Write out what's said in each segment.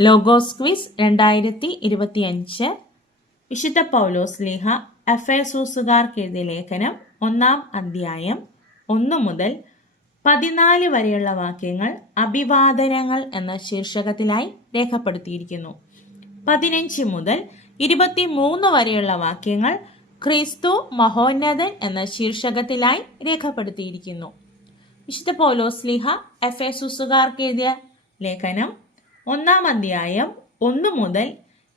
Logos quiz 2025 വിശുദ്ധ പൗലോസ് ലീഹ എഫേസൂസുകാർക്ക് എഴുതിയ ലേഖനം 1-ാം അധ്യായം 1 മുതൽ 14 വരെയുള്ള വാക്യങ്ങൾ അഭിവാദനങ്ങൾ എന്ന ശീർഷകത്തിലായി രേഖപ്പെടുത്തിയിരിക്കുന്നു. 15 മുതൽ 23 വരെയുള്ള വാക്യങ്ങൾ ക്രിസ്തു മഹോന്നതൻ എന്ന ശീർഷകത്തിലായി രേഖപ്പെടുത്തിയിരിക്കുന്നു. വിശുദ്ധ പൗലോസ് ലീഹ എഫേസൂസുകാർക്ക് എഴുതിയ ലേഖനം 1-ാം അധ്യായം 1 മുതൽ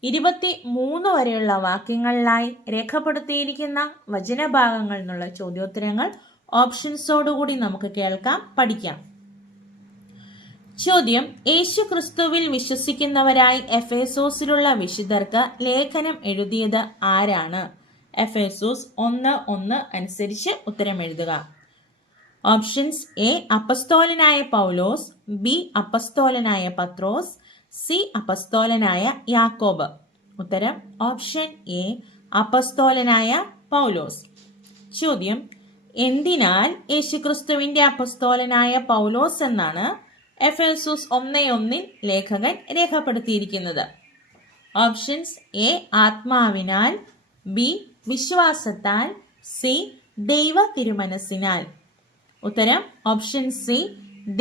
23 വരെയുള്ള വാക്യങ്ങളിലായി രേഖപ്പെടുത്തിയിരിക്കുന്ന വചനഭാഗങ്ങളിൽ നിന്നുള്ള ചോദ്യോത്തരങ്ങൾ ഓപ്ഷൻസോടുകൂടി നമുക്ക് കേൾക്കാം, പഠിക്കാം. ചോദ്യം: യേശു ക്രിസ്തുവിൽ വിശ്വസിക്കുന്നവരായി എഫേസോസിലുള്ള വിശുദ്ധർക്ക് ലേഖനം എഴുതിയത് ആരാണ്? എഫേസോസ് 1:1 അനുസരിച്ച് ഉത്തരം എഴുതുക. ഓപ്ഷൻസ്: എ അപ്പസ്തോലനായ പൗലോസ്, ബി അപ്പസ്തോലനായ പത്രോസ്, സി അപ്പസ്തോലനായ യാക്കോബ്. ഉത്തരം ഓപ്ഷൻ എ അപ്പസ്തോലനായ പൗലോസ്. ചോദ്യം: എന്തിനാൽ യേശുക്രിസ്തുവിന്റെ അപ്പസ്തോലനായ പൗലോസ് എന്നാണ് എഫേസോസ് 1:1 ലേഖകൻ രേഖപ്പെടുത്തിയിരിക്കുന്നത്? ഓപ്ഷൻസ്: എ ആത്മാവിനാൽ, ബി വിശ്വാസത്താൽ, സി ദൈവ തിരുമനസ്സിനാൽ. ഉത്തരം ഓപ്ഷൻ സി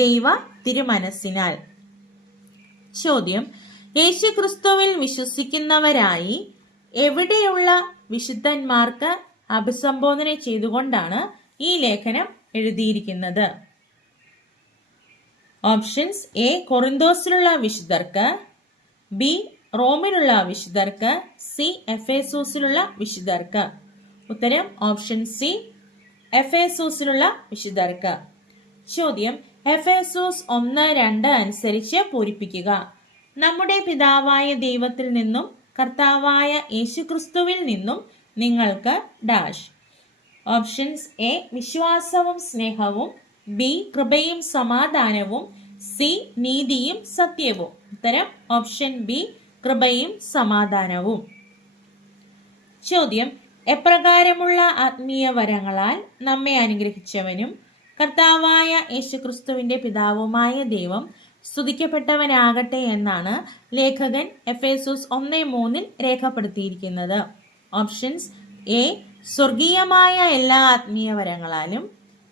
ദൈവ തിരുമനസ്സിനാൽ. ചോദ്യം: യേശുക്രിസ്തുവിൽ വിശ്വസിക്കുന്നവരായി എവിടെയുള്ള വിശുദ്ധന്മാർക്ക് അഭിസംബോധന ചെയ്തുകൊണ്ടാണ് ഈ ലേഖനം എഴുതിയിരിക്കുന്നത്? ഓപ്ഷൻസ്: എ കൊറിന്തോസിലുള്ള വിശുദ്ധർക്ക്, ബി റോമിലുള്ള വിശുദ്ധർക്ക്, സി എഫേസോസിലുള്ള വിശുദ്ധർക്ക്. ഉത്തരം ഓപ്ഷൻ സി എഫേസോസിലുള്ള വിശുദ്ധർക്ക്. ചോദ്യം: എഫേസോസ് 1:2 അനുസരിച്ച് പൂരിപ്പിക്കുക. നമ്മുടെ പിതാവായ ദൈവത്തിൽ നിന്നും കർത്താവായ യേശുക്രിസ്തുവിൽ നിന്നും നിങ്ങൾക്ക് ഡാഷ്. ഓപ്ഷൻസ്: എ വിശ്വാസവും സ്നേഹവും, ബി കൃപയും സമാധാനവും, സി നീതിയും സത്യവും. ഉത്തരം ഓപ്ഷൻ ബി കൃപയും സമാധാനവും. ചോദ്യം: എപ്രകാരമുള്ള ആത്മീയ വരങ്ങളാൽ നമ്മെ അനുഗ്രഹിച്ചവനും കർത്താവായ യേശുക്രിസ്തുവിന്റെ പിതാവുമായ ദൈവം സ്തുതിക്കപ്പെട്ടവനാകട്ടെ എന്നാണ് ലേഖകൻ എഫേസോസ് 1:3 രേഖപ്പെടുത്തിയിരിക്കുന്നത്? ഓപ്ഷൻസ്: എ സ്വർഗീയമായ എല്ലാ ആത്മീയ വരങ്ങളാലും,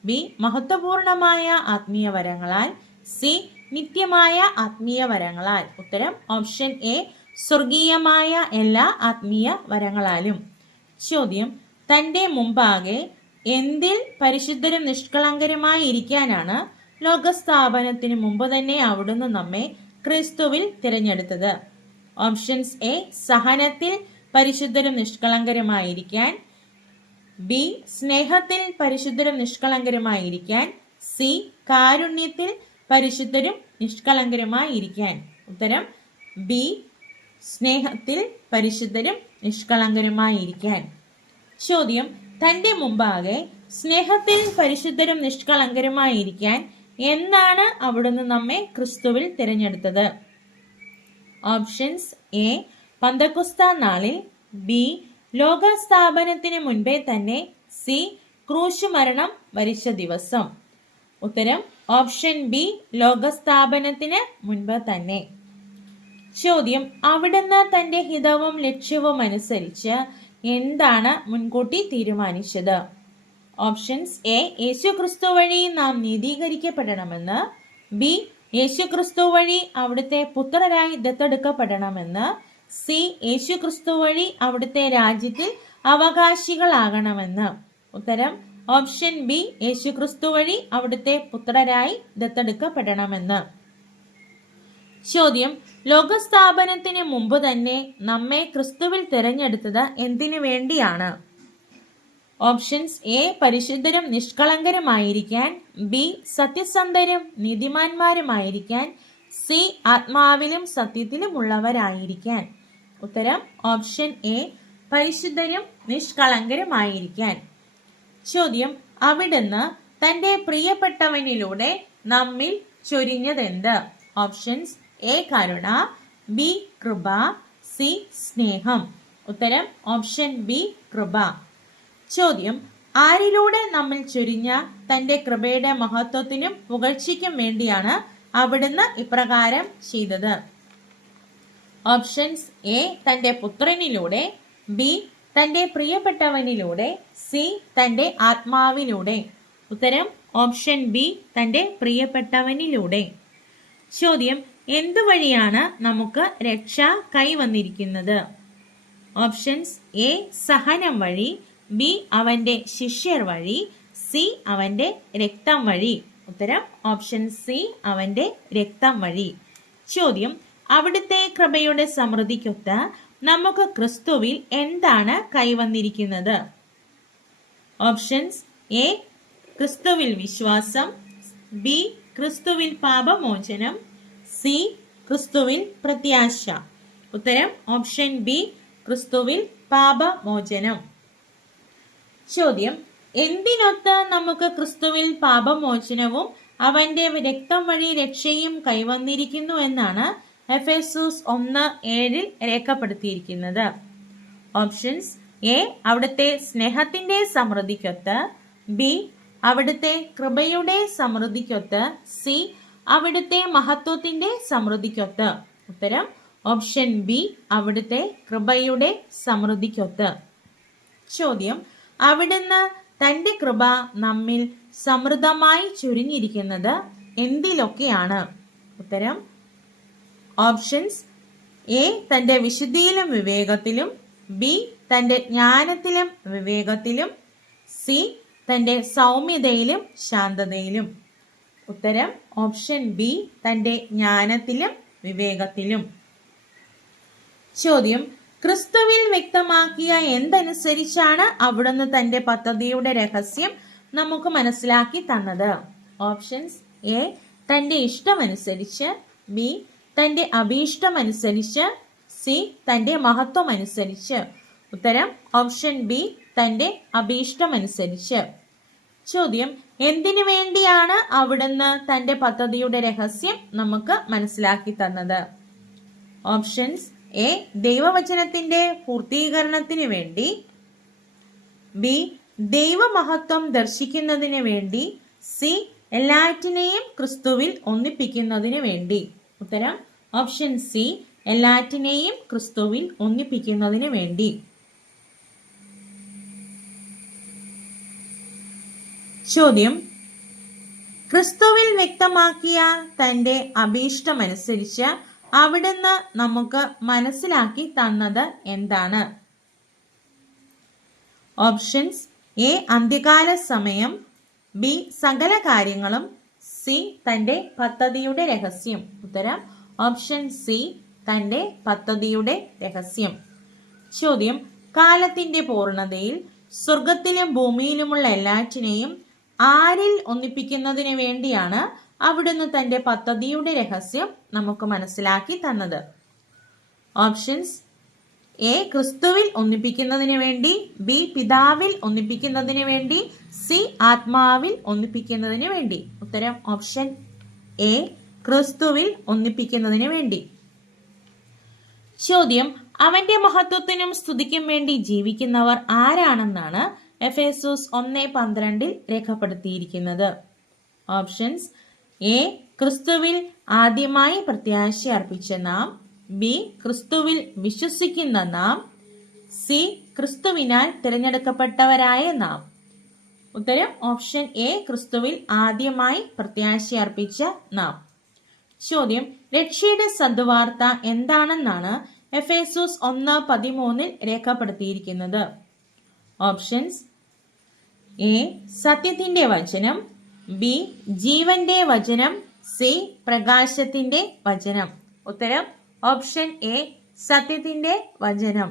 ബി മഹത്വപൂർണമായ ആത്മീയ വരങ്ങളാൽ, സി നിത്യമായ ആത്മീയ വരങ്ങളാൽ. ഉത്തരം ഓപ്ഷൻ എ സ്വർഗീയമായ എല്ലാ ആത്മീയ വരങ്ങളാലും. ചോദ്യം: തന്റെ മുമ്പാകെ എന്തിൽ പരിശുദ്ധരും നിഷ്കളങ്കരുമായി ഇരിക്കാനാണ് ലോകസ്ഥാപനത്തിന് മുമ്പ് തന്നെ അവിടുന്ന് നമ്മെ ക്രിസ്തുവിൽ തിരഞ്ഞെടുത്തത്? ഓപ്ഷൻസ്: എ സഹനത്തിൽ പരിശുദ്ധരും നിഷ്കളങ്കരുമായിരിക്കാൻ, ബി സ്നേഹത്തിൽ പരിശുദ്ധരും നിഷ്കളങ്കരുമായിരിക്കാൻ, സി കാരുണ്യത്തിൽ പരിശുദ്ധരും നിഷ്കളങ്കരുമായിരിക്കാൻ. ഉത്തരം ബി സ്നേഹത്തിൽ പരിശുദ്ധരും നിഷ്കളങ്കരുമായിരിക്കാൻ. ചോദ്യം: തന്റെ മുമ്പാകെ സ്നേഹത്തിൽ പരിശുദ്ധരും നിഷ്കളങ്കരുമായിരിക്കാൻ എന്നാണ് അവിടുന്ന് നമ്മെ ക്രിസ്തുവിൽ തിരഞ്ഞെടുത്തത്? ഓപ്ഷൻസ്: എ പന്തക്കുസ്ത നാളിൽ, ബി ലോകസ്ഥാപനത്തിന് മുൻപേ തന്നെ, സി ക്രൂശുമരണം വരിച്ച ദിവസം. ഉത്തരം ഓപ്ഷൻ ബി ലോകസ്ഥാപനത്തിന് മുൻപ് തന്നെ. ചോദ്യം: അവിടുന്ന് തന്റെ ഹിതവും ലക്ഷ്യവും അനുസരിച്ച് എന്താണ് മുൻകൂട്ടി തീരുമാനിച്ചത്? ഓപ്ഷൻസ്: എ യേശുക്രിസ്തു വഴി നാം നീതീകരിക്കപ്പെടണമെന്ന്, ബി യേശുക്രിസ്തു വഴി അവിടുത്തെ പുത്രരായി ദത്തെടുക്കപ്പെടണമെന്ന്, സി യേശുക്രിസ്തു വഴി അവിടുത്തെ രാജ്യത്തിൽ അവകാശികളാകണമെന്ന്. ഉത്തരം ഓപ്ഷൻ ബി യേശുക്രിസ്തു വഴി അവിടുത്തെ പുത്രരായി ദത്തെടുക്കപ്പെടണമെന്ന്. ചോദ്യം: ലോകസ്ഥാപനത്തിന് മുമ്പ് തന്നെ നമ്മെ ക്രിസ്തുവിൽ തിരഞ്ഞെടുത്തത് എന്തിനു വേണ്ടിയാണ്? ഓപ്ഷൻസ്: എ പരിശുദ്ധരും നിഷ്കളങ്കരുമായിരിക്കാൻ, ബി സത്യസന്ധരും നീതിമാന്മാരുമായിരിക്കാൻ, സി ആത്മാവിലും സത്യത്തിലും ഉള്ളവരായിരിക്കാൻ. ഉത്തരം ഓപ്ഷൻ എ പരിശുദ്ധരും നിഷ്കളങ്കരുമായിരിക്കാൻ. ചോദ്യം: അവിടുന്ന് തന്റെ പ്രിയപ്പെട്ടവനിലൂടെ നമ്മിൽ ചൊരിഞ്ഞതെന്ത്? ഓപ്ഷൻസ്: എ കരുണ, ബി കൃപ, സി സ്നേഹം. ഉത്തരം ഓപ്ഷൻ ബി കൃപ. ചോദ്യം: ആരിലൂടെ നമ്മൾ ചൊരിഞ്ഞ തന്റെ കൃപയുടെ മഹത്വത്തിനും പുകഴ്ചയ്ക്കും വേണ്ടിയാണ് അവിടുന്ന് ഇപ്രകാരം ചെയ്തത്? ഓപ്ഷൻസ് എ തൻ്റെ പുത്രനിലൂടെ, ബി തൻ്റെ പ്രിയപ്പെട്ടവനിലൂടെ, സി തൻ്റെ ആത്മാവിലൂടെ. ഉത്തരം ഓപ്ഷൻ ബി തൻ്റെ പ്രിയപ്പെട്ടവനിലൂടെ. ചോദ്യം എന്തുവഴിയാണ് നമുക്ക് രക്ഷ കൈവന്നിരിക്കുന്നത്? ഓപ്ഷൻസ് എ സഹനം വഴി, ബി അവൻ്റെ ശിഷ്യർ വഴി, സി അവൻ്റെ രക്തം വഴി. ഉത്തരം ഓപ്ഷൻ സി അവൻ്റെ രക്തം വഴി. ചോദ്യം അവിടുത്തെ കൃപയുടെ സമൃദ്ധിക്കൊത്ത് നമുക്ക് ക്രിസ്തുവിൽ എന്താണ് കൈവന്നിരിക്കുന്നത്? ഓപ്ഷൻസ് എ ക്രിസ്തുവിൽ വിശ്വാസം, ബി ക്രിസ്തുവിൽ പാപമോചനം, സി ക്രിസ്തുവിൽ പ്രത്യാശ. ഉത്തരം ഓപ്ഷൻ ബി ക്രിസ്തുവിൽ പാപമോചനം. ചോദ്യം എന്തിനൊത്ത് നമുക്ക് ക്രിസ്തുവിൽ പാപമോചനവും അവന്റെ രക്തം വഴി രക്ഷയും കൈവന്നിരിക്കുന്നു എന്നാണ് എഫേസ്യൂസ് 1:7 രേഖപ്പെടുത്തിയിരിക്കുന്നത്? ഓപ്ഷൻസ് എ അവിടുത്തെ സ്നേഹത്തിന്റെ സമൃദ്ധിക്കൊത്ത്, ബി അവിടുത്തെ കൃപയുടെ സമൃദ്ധിക്കൊത്ത്, സി അവിടുത്തെ മഹത്വത്തിന്റെ സമൃദ്ധിക്കൊത്ത്. ഉത്തരം ഓപ്ഷൻ ബി അവിടുത്തെ കൃപയുടെ സമൃദ്ധിക്കൊത്ത്. ചോദ്യം അവിടുന്ന് തന്റെ കൃപ നമ്മിൽ സമൃദ്ധമായി ചൊരിഞ്ഞിരിക്കുന്നത് എന്തിലൊക്കെയാണ്? ഉത്തരം ഓപ്ഷൻസ് എ തന്റെ വിശുദ്ധിയിലും വിവേകത്തിലും, ബി തന്റെ ജ്ഞാനത്തിലും വിവേകത്തിലും, സി തന്റെ സൗമ്യതയിലും ശാന്തതയിലും. ഉത്തരം ഓപ്ഷൻ ബി തന്റെ ജ്ഞാനത്തിലും വിവേകത്തിലും. ചോദ്യം ക്രിസ്തുവിൽ വ്യക്തമാക്കിയ എന്തനുസരിച്ചാണ് അവിടുന്ന് തന്റെ പദ്ധതിയുടെ രഹസ്യം നമുക്ക് മനസ്സിലാക്കി തന്നത്? ഓപ്ഷൻസ് എ തന്റെ ഇഷ്ടമനുസരിച്ച്, ബി തന്റെ അഭീഷ്ടമനുസരിച്ച്, സി തന്റെ മഹത്വം അനുസരിച്ച്. ഉത്തരം ഓപ്ഷൻ ബി തന്റെ അഭീഷ്ടമനുസരിച്ച്. ചോദ്യം എന്തിനു വേണ്ടിയാണ് അവിടുന്ന് തന്റെ പദ്ധതിയുടെ രഹസ്യം നമുക്ക് മനസ്സിലാക്കി തന്നത്? ഓപ്ഷൻസ് എ ദൈവവചനത്തിന്റെ പൂർത്തീകരണത്തിന് വേണ്ടി, ബി ദൈവമഹത്വം ദർശിക്കുന്നതിന് വേണ്ടി, സി എല്ലാറ്റിനെയും ക്രിസ്തുവിൽ ഒന്നിപ്പിക്കുന്നതിന് വേണ്ടി. ഉത്തരം ഓപ്ഷൻ സി എല്ലാറ്റിനെയും ക്രിസ്തുവിൽ ഒന്നിപ്പിക്കുന്നതിന് വേണ്ടി. ചോദ്യം ക്രിസ്തുവിൽ വ്യക്തമാക്കിയ തന്റെ അഭീഷ്ടമനുസരിച്ച് അവിടുന്ന് നമുക്ക് മനസ്സിലാക്കി തന്നത് എന്താണ്? ഓപ്ഷൻസ് എ അന്ത്യകാല സമയം, ബി സകല കാര്യങ്ങളും, സി തന്റെ പദ്ധതിയുടെ രഹസ്യം. ഉത്തരം ഓപ്ഷൻ സി തന്റെ പദ്ധതിയുടെ രഹസ്യം. ചോദ്യം കാലത്തിന്റെ പൂർണ്ണതയിൽ സ്വർഗത്തിലും ഭൂമിയിലുമുള്ള എല്ലാറ്റിനെയും ആരിൽ ഒന്നിപ്പിക്കുന്നതിന് വേണ്ടിയാണ് അവിടുന്ന് തന്റെ പദ്ധതിയുടെ രഹസ്യം നമുക്ക് മനസ്സിലാക്കി തന്നത്? ഓപ്ഷൻസ് എ ക്രിസ്തുവിൽ ഒന്നിപ്പിക്കുന്നതിന് വേണ്ടി, ബി പിതാവിൽ ഒന്നിപ്പിക്കുന്നതിന് വേണ്ടി, സി ആത്മാവിൽ ഒന്നിപ്പിക്കുന്നതിന് വേണ്ടി. ഉത്തരം ഓപ്ഷൻ എ ക്രിസ്തുവിൽ ഒന്നിപ്പിക്കുന്നതിന് വേണ്ടി. ചോദ്യം അവന്റെ മഹത്വത്തിനും സ്തുതിക്കും വേണ്ടി ജീവിക്കുന്നവർ ആരാണെന്നാണ് എഫേസ്യൂസ് 1:12 രേഖപ്പെടുത്തിയിരിക്കുന്നത്? ഓപ്ഷൻസ് എ ക്രിസ്തുവിൽ ആദ്യമായി പ്രത്യാശ അർപ്പിച്ച നാം, ബി ക്രിസ്തുവിൽ വിശ്വസിക്കുന്ന നാം, സി ക്രിസ്തുവിനാൽ തിരഞ്ഞെടുക്കപ്പെട്ടവരായ നാം. ഉത്തരം ഓപ്ഷൻ എ ക്രിസ്തുവിൽ ആദ്യമായി പ്രത്യാശ അർപ്പിച്ച നാം. ചോദ്യം രക്ഷയുടെ സദ്വാർത്ത എന്താണെന്നാണ് എഫേസ്യൂസ് 1:13 രേഖപ്പെടുത്തിയിരിക്കുന്നത്? ഓപ്ഷൻസ് എ സത്യത്തിന്റെ വചനം, ബി ജീവന്റെ വചനം, സി പ്രകാശത്തിന്റെ വചനം. ഉത്തരം ഓപ്ഷൻ എ സത്യത്തിന്റെ വചനം.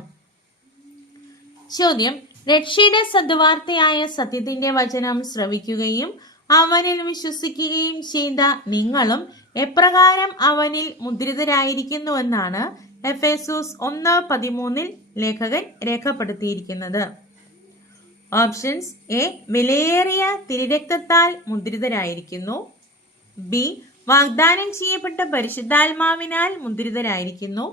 ചോദ്യം രക്ഷയുടെ സദ്വാർത്തയായ സത്യത്തിന്റെ വചനം ശ്രവിക്കുകയും അവനിൽ വിശ്വസിക്കുകയും ചെയ്ത നിങ്ങളും എപ്രകാരം അവനിൽ മുദ്രിതരായിരിക്കുന്നുവെന്നാണ് എഫേസ്യൂസ് 1:13 ലേഖകൻ രേഖപ്പെടുത്തിയിരിക്കുന്നത്? ഓപ്ഷൻസ് എ വിലയേറിയ തിരുരക്തത്താൽ മുദ്രിതരായിരിക്കുന്നു, ബി വാഗ്ദാനം ചെയ്യപ്പെട്ട പരിശുദ്ധാത്മാവിനാൽ മുദ്രിതരായിരിക്കുന്നു,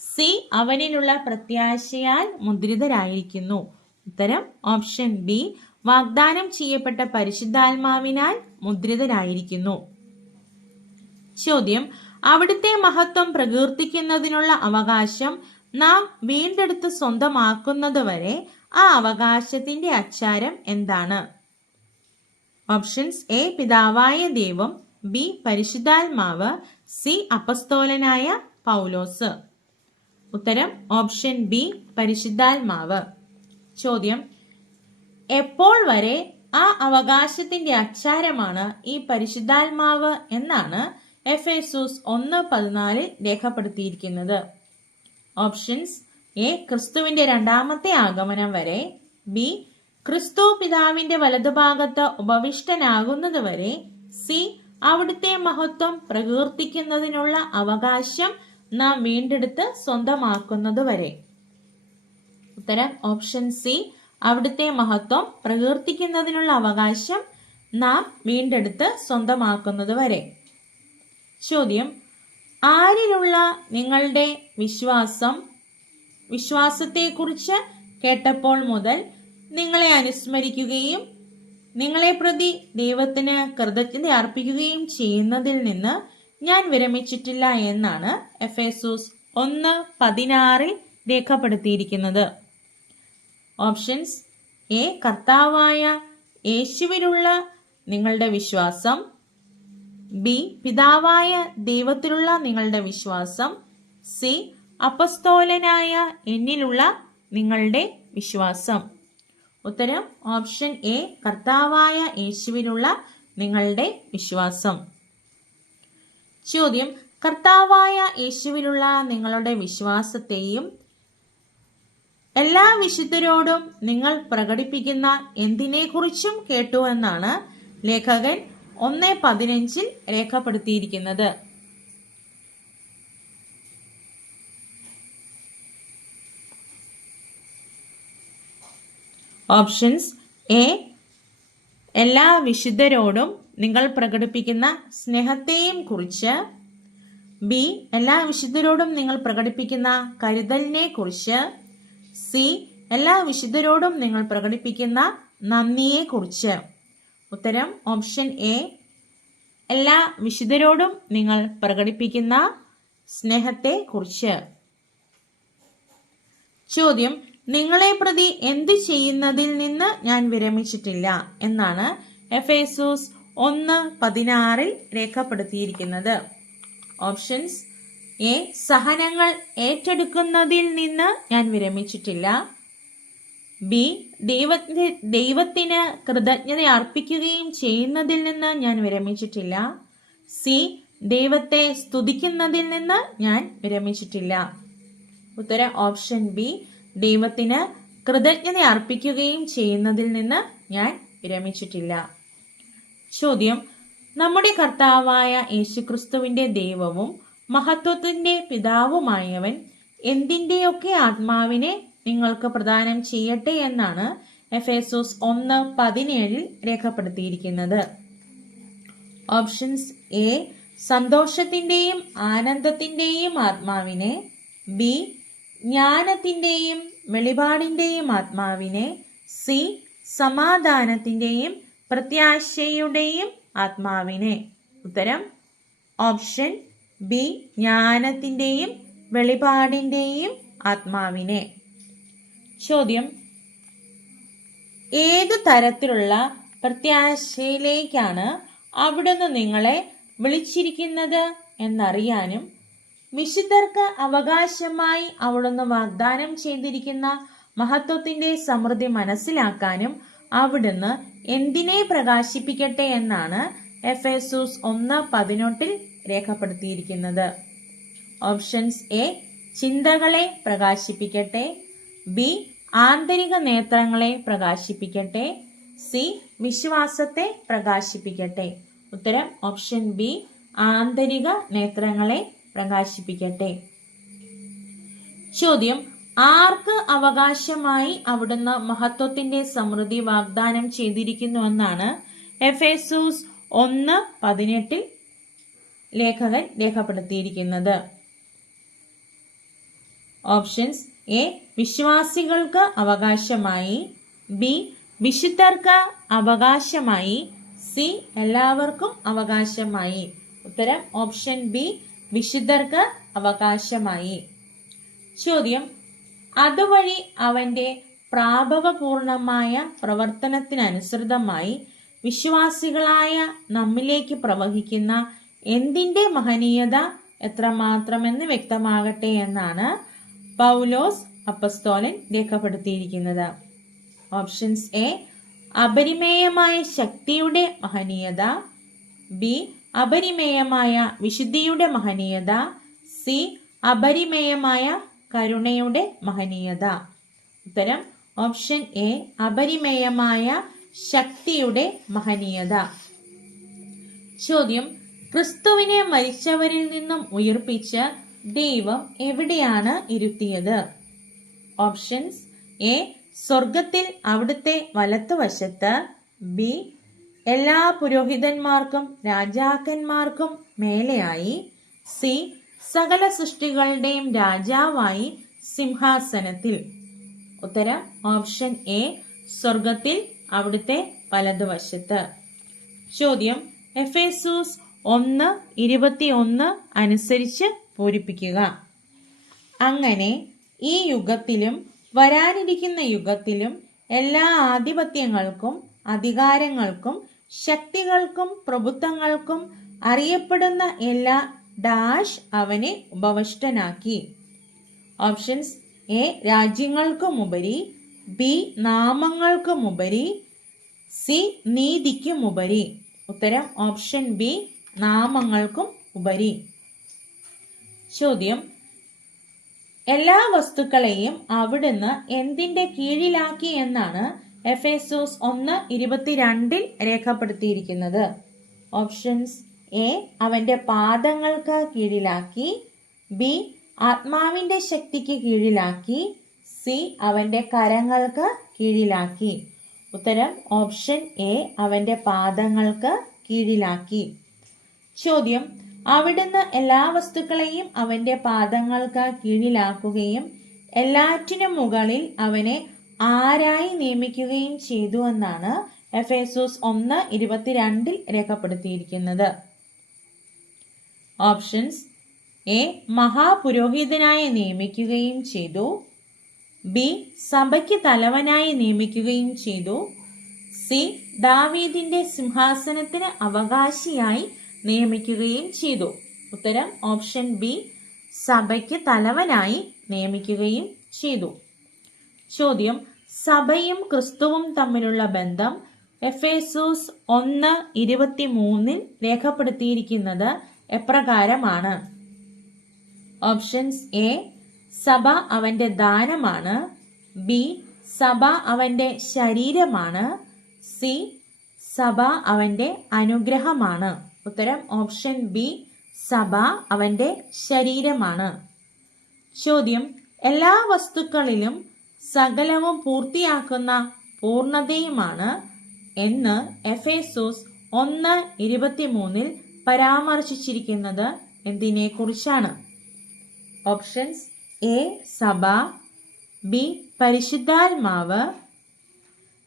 സി അവനിലുള്ള പ്രത്യാശയാൽ മുദ്രിതരായിരിക്കുന്നു. ഉത്തരം ഓപ്ഷൻ ബി വാഗ്ദാനം ചെയ്യപ്പെട്ട പരിശുദ്ധാത്മാവിനാൽ മുദ്രിതരായിരിക്കുന്നു. ചോദ്യം അവിടുത്തെ മഹത്വം പ്രകീർത്തിക്കുന്നതിനുള്ള അവകാശം നാം വീണ്ടെടുത്ത് സ്വന്തമാക്കുന്നതുവരെ ആ അവകാശത്തിന്റെ അച്ചാരം എന്താണ്? ഓപ്ഷൻസ്: എ പിതാവായ ദൈവം, ബി പരിശുദ്ധാത്മാവ്, സി അപ്പസ്തോലനായ പൗലോസ്. ഉത്തരം ഓപ്ഷൻ ബി പരിശുദ്ധാത്മാവ്. ചോദ്യം: എപ്പോൾ വരെ ആ അവകാശത്തിന്റെ അച്ചാരമാണ് ഈ പരിശുദ്ധാത്മാവ് എന്നാണ് എഫേസോസ് 1:14 രേഖപ്പെടുത്തിയിരിക്കുന്നത്? ഓപ്ഷൻസ്: എ ക്രിസ്തുവിന്റെ രണ്ടാമത്തെ ആഗമനം വരെ, ബി ക്രിസ്തു പിതാവിന്റെ വലതുഭാഗത്ത് ഉപവിഷ്ടനാകുന്നത് വരെ, സി അവിടുത്തെ മഹത്വം പ്രകീർത്തിക്കുന്നതിനുള്ള അവകാശം നാം വീണ്ടെടുത്ത് സ്വന്തമാക്കുന്നത് വരെ. ഉത്തരം ഓപ്ഷൻ സി അവിടുത്തെ മഹത്വം പ്രകീർത്തിക്കുന്നതിനുള്ള അവകാശം നാം വീണ്ടെടുത്ത് സ്വന്തമാക്കുന്നത് വരെ. ചോദ്യം: ആരിലുള്ള നിങ്ങളുടെ വിശ്വാസത്തെക്കുറിച്ച് കേട്ടപ്പോൾ മുതൽ നിങ്ങളെ അനുസ്മരിക്കുകയും നിങ്ങളെ പ്രതി ദൈവത്തിന് കൃതജ്ഞത അർപ്പിക്കുകയും ചെയ്യുന്നതിൽ നിന്ന് ഞാൻ വിരമിച്ചിട്ടില്ല എന്നാണ് എഫേസോസ് 1:16 രേഖപ്പെടുത്തിയിരിക്കുന്നത്. ഓപ്ഷൻസ്: എ കർത്താവായ യേശുവിലുള്ള നിങ്ങളുടെ വിശ്വാസം, ബി പിതാവായ ദൈവത്തിലുള്ള നിങ്ങളുടെ വിശ്വാസം, സി അപ്പസ്തോലനായ എന്നിലുള്ള നിങ്ങളുടെ വിശ്വാസം. ഉത്തരം ഓപ്ഷൻ എ കർത്താവായ യേശുവിലുള്ള നിങ്ങളുടെ വിശ്വാസം. ചോദ്യം: കർത്താവായ യേശുവിലുള്ള നിങ്ങളുടെ വിശ്വാസത്തെയും എല്ലാ വിശുദ്ധരോടും നിങ്ങൾ പ്രകടിപ്പിക്കുന്ന എന്തിനെക്കുറിച്ചും കേട്ടുവെന്നാണ് ലേഖകൻ 1:15 രേഖപ്പെടുത്തിയിരിക്കുന്നത്? ഓപ്ഷൻസ്: എ എല്ലാ വിശുദ്ധരോടും നിങ്ങൾ പ്രകടിപ്പിക്കുന്ന സ്നേഹത്തെയും കുറിച്ച്, ബി എല്ലാ വിശുദ്ധരോടും നിങ്ങൾ പ്രകടിപ്പിക്കുന്ന കരുതലിനെ കുറിച്ച്, സി എല്ലാ വിശുദ്ധരോടും നിങ്ങൾ പ്രകടിപ്പിക്കുന്ന നന്ദിയെ കുറിച്ച്. ഉത്തരം ഓപ്ഷൻ എ എല്ലാ വിശുദ്ധരോടും നിങ്ങൾ പ്രകടിപ്പിക്കുന്ന സ്നേഹത്തെ കുറിച്ച്. ചോദ്യം: നിങ്ങളെ പ്രതി എന്ത് ചെയ്യുന്നതിൽ നിന്ന് ഞാൻ വിരമിച്ചിട്ടില്ല എന്നാണ് എഫേസോസ് 1:16 രേഖപ്പെടുത്തിയിരിക്കുന്നത്? ഓപ്ഷൻസ്: എ സഹനങ്ങൾ ഏറ്റെടുക്കുന്നതിൽ നിന്ന് ഞാൻ വിരമിച്ചിട്ടില്ല, ബി ദൈവത്തിന് കൃതജ്ഞത അർപ്പിക്കുകയും ചെയ്യുന്നതിൽ നിന്ന് ഞാൻ വിരമിച്ചിട്ടില്ല, സി ദൈവത്തെ സ്തുതിക്കുന്നതിൽ നിന്ന് ഞാൻ വിരമിച്ചിട്ടില്ല. ഉത്തരം ഓപ്ഷൻ ബി ദൈവത്തിന് കൃതജ്ഞത അർപ്പിക്കുകയും ചെയ്യുന്നതിൽ നിന്ന് ഞാൻ വിരമിച്ചിട്ടില്ല. ചോദ്യം: നമ്മുടെ കർത്താവായ യേശുക്രിസ്തുവിന്റെ ദൈവവും മഹത്വത്തിന്റെ പിതാവുമായവൻ എന്തിന്റെയൊക്കെ ആത്മാവിനെ നിങ്ങൾക്ക് പ്രദാനം ചെയ്യട്ടെ എന്നാണ് എഫേസോസ് 1:17 രേഖപ്പെടുത്തിയിരിക്കുന്നത്? ഓപ്ഷൻസ്: എ സന്തോഷത്തിന്റെയും ആനന്ദത്തിന്റെയും ആത്മാവിനെ, ബി ജ്ഞാനത്തിന്റെയും വെളിപാടിന്റെയും ആത്മാവിനെ, സി സമാധാനത്തിന്റെയും പ്രത്യാശയുടെയും ആത്മാവിനെ. ഉത്തരം ഓപ്ഷൻ ബി ജ്ഞാനത്തിന്റെയും വെളിപാടിന്റെയും ആത്മാവിനെ. ചോദ്യം: ഏതു തരത്തിലുള്ള പ്രത്യാശയിലേക്കാണ് അവിടുന്ന് നിങ്ങളെ വിളിച്ചിരിക്കുന്നത് എന്നറിയാനും വിശുദ്ധർക്ക് അവകാശമായി അവിടുന്ന് വാഗ്ദാനം ചെയ്തിരിക്കുന്ന മഹത്വത്തിന്റെ സമൃദ്ധി മനസ്സിലാക്കാനും അവിടുന്ന് എന്തിനെ പ്രകാശിപ്പിക്കട്ടെ എന്നാണ് എഫേസോസ് 1:18 രേഖപ്പെടുത്തിയിരിക്കുന്നത്? ഓപ്ഷൻസ്: എ ചിന്തകളെ പ്രകാശിപ്പിക്കട്ടെ, ബി ആന്തരിക നേത്രങ്ങളെ പ്രകാശിപ്പിക്കട്ടെ, സി വിശ്വാസത്തെ പ്രകാശിപ്പിക്കട്ടെ. ഉത്തരം ഓപ്ഷൻ ബി ആന്തരിക നേത്രങ്ങളെ പ്രകാശിപ്പിക്കട്ടെ. ചോദ്യം: ആർക്ക് അവകാശമായി അവിടുന്ന് മഹത്വത്തിന്റെ സമൃദ്ധി വാഗ്ദാനം ചെയ്തിരിക്കുന്നുവെന്നാണ് എഫേസോസ് 1:18 ലേഖകൻ രേഖപ്പെടുത്തിയിരിക്കുന്നത്? ഓപ്ഷൻസ്: എ വിശ്വാസികൾക്ക് അവകാശമായി, ബി വിശുദ്ധർക്ക് അവകാശമായി, സി എല്ലാവർക്കും അവകാശമായി. ഉത്തരം ഓപ്ഷൻ ബി വിശുദ്ധർക്ക് അവകാശമായി. ചോദ്യം: അതുവഴി അവന്റെ പ്രാഭവപൂർണമായ പ്രവർത്തനത്തിനനുസൃതമായി വിശ്വാസികളായ നമ്മിലേക്ക് പ്രവഹിക്കുന്ന എന്തിന്റെ മഹനീയത എത്രമാത്രമെന്ന് വ്യക്തമാകട്ടെ എന്നാണ് പൗലോസ് അപ്പസ്തോലൻ രേഖപ്പെടുത്തിയിരിക്കുന്നത്. ഓപ്ഷൻസ്: എ, അപരിമേയമായ ശക്തിയുടെ മഹനീയത. ബി, അപരിമേയമായ വിശുദ്ധിയുടെ മഹനീയത. സി, അപരിമേയമായ കരുണയുടെ മഹനീയത. ഉത്തരം ഓപ്ഷൻ എ, അപരിമേയമായ ശക്തിയുടെ മഹനീയത. ചോദ്യം: ക്രിസ്തുവിനെ മരിച്ചവരിൽ നിന്നും ഉയിർപ്പിച്ച് ദൈവം എവിടെയാണ് ഇരുത്തിയത്? ഓപ്ഷൻസ്: എ, സ്വർഗത്തിൽ അവിടുത്തെ വലത്തുവശത്ത്. ബി, എല്ലാ പുരോഹിതന്മാർക്കും രാജാക്കന്മാർക്കും മേലെയായി. സി, സകല സൃഷ്ടികളുടെയും രാജാവായി സിംഹാസനത്തിൽ. ഉത്തരം ഓപ്ഷൻ എ, സ്വർഗത്തിൽ അവിടുത്തെ വലതുവശത്ത്. ചോദ്യം: എഫേസ്യൂസ് 1:21 അനുസരിച്ച് പൂരിപ്പിക്കുക. അങ്ങനെ ഈ യുഗത്തിലും വരാനിരിക്കുന്ന യുഗത്തിലും എല്ലാ ആധിപത്യങ്ങൾക്കും അധികാരങ്ങൾക്കും ശക്തികൾക്കും പ്രഭുത്വങ്ങൾക്കും അറിയപ്പെടുന്ന എല്ലാ ഡാഷ് അവനെ ഉപവിഷ്ടനാക്കി. ഓപ്ഷൻസ്: എ, രാജ്യങ്ങൾക്കുമുപരി. ബി, നാമങ്ങൾക്കുമുപരി. സി, നീതിക്കുമുപരി. ഉത്തരം ഓപ്ഷൻ ബി, നാമങ്ങൾക്കും ഉപരി. ചോദ്യം: എല്ലാ വസ്തുക്കളെയും അവിടുന്ന് എന്തിന്റെ കീഴിലാക്കി എന്നാണ് എഫേസ്യോസ് 1:22 രേഖപ്പെടുത്തിയിരിക്കുന്നത്? ഓപ്ഷൻസ്: എ, അവന്റെ പാദങ്ങൾക്ക് കീഴിലാക്കി. ബി, ആത്മാവിന്റെ ശക്തിക്ക് കീഴിലാക്കി. സി, അവന്റെ കരങ്ങൾക്ക് കീഴിലാക്കി. ഉത്തരം ഓപ്ഷൻ എ, അവന്റെ പാദങ്ങൾക്ക് കീഴിലാക്കി. ചോദ്യം: അവിടുന്ന് എല്ലാ വസ്തുക്കളെയും അവന്റെ പാദങ്ങൾക്ക് കീഴിലാക്കുകയും എല്ലാറ്റിനും മുകളിൽ അവനെ ആരായി നിയമിക്കുകയും ചെയ്തു എന്നാണ് എഫേസ്യോസ് 1:22 രേഖപ്പെടുത്തിയിരിക്കുന്നത്. ഓപ്ഷൻസ്: എ, മഹാപുരോഹിതനായി നിയമിക്കുകയും ചെയ്തു. ബി, സഭയ്ക്ക് തലവനായി നിയമിക്കുകയും ചെയ്തു. സി, ദാവീദിന്റെ സിംഹാസനത്തിന് അവകാശിയായി നിയമിക്കുകയും ചെയ്തു. ഉത്തരം ഓപ്ഷൻ ബി, സഭയ്ക്ക് തലവനായി നിയമിക്കുകയും ചെയ്തു. ചോദ്യം: സഭയും ക്രിസ്തുവും തമ്മിലുള്ള ബന്ധം എഫേസ്യോസ് 1:23 രേഖപ്പെടുത്തിയിരിക്കുന്നത് എപ്രകാരമാണ്? ഓപ്ഷൻസ്: എ, സഭ അവന്റെ ദാനമാണ്. ബി, സഭ അവന്റെ ശരീരമാണ്. സി, സഭ അവന്റെ അനുഗ്രഹമാണ്. ഉത്തരം ഓപ്ഷൻ ബി, സഭ അവന്റെ ശരീരമാണ്. ചോദ്യം: എല്ലാ വസ്തുക്കളിലും സകലവും പൂർത്തിയാക്കുന്ന പൂർണ്ണതയുമാണ് എന്ന് എഫേസ്യോസ് 1:23 പരാമർശിച്ചിരിക്കുന്നത് എന്തിനെ കുറിച്ചാണ്? ഓപ്ഷൻസ്: എ, സഭ. ബി, പരിശുദ്ധാത്മാവ്.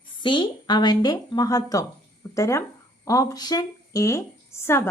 സി, അവന്റെ മഹത്വം. ഉത്തരം ഓപ്ഷൻ എ, സഭ.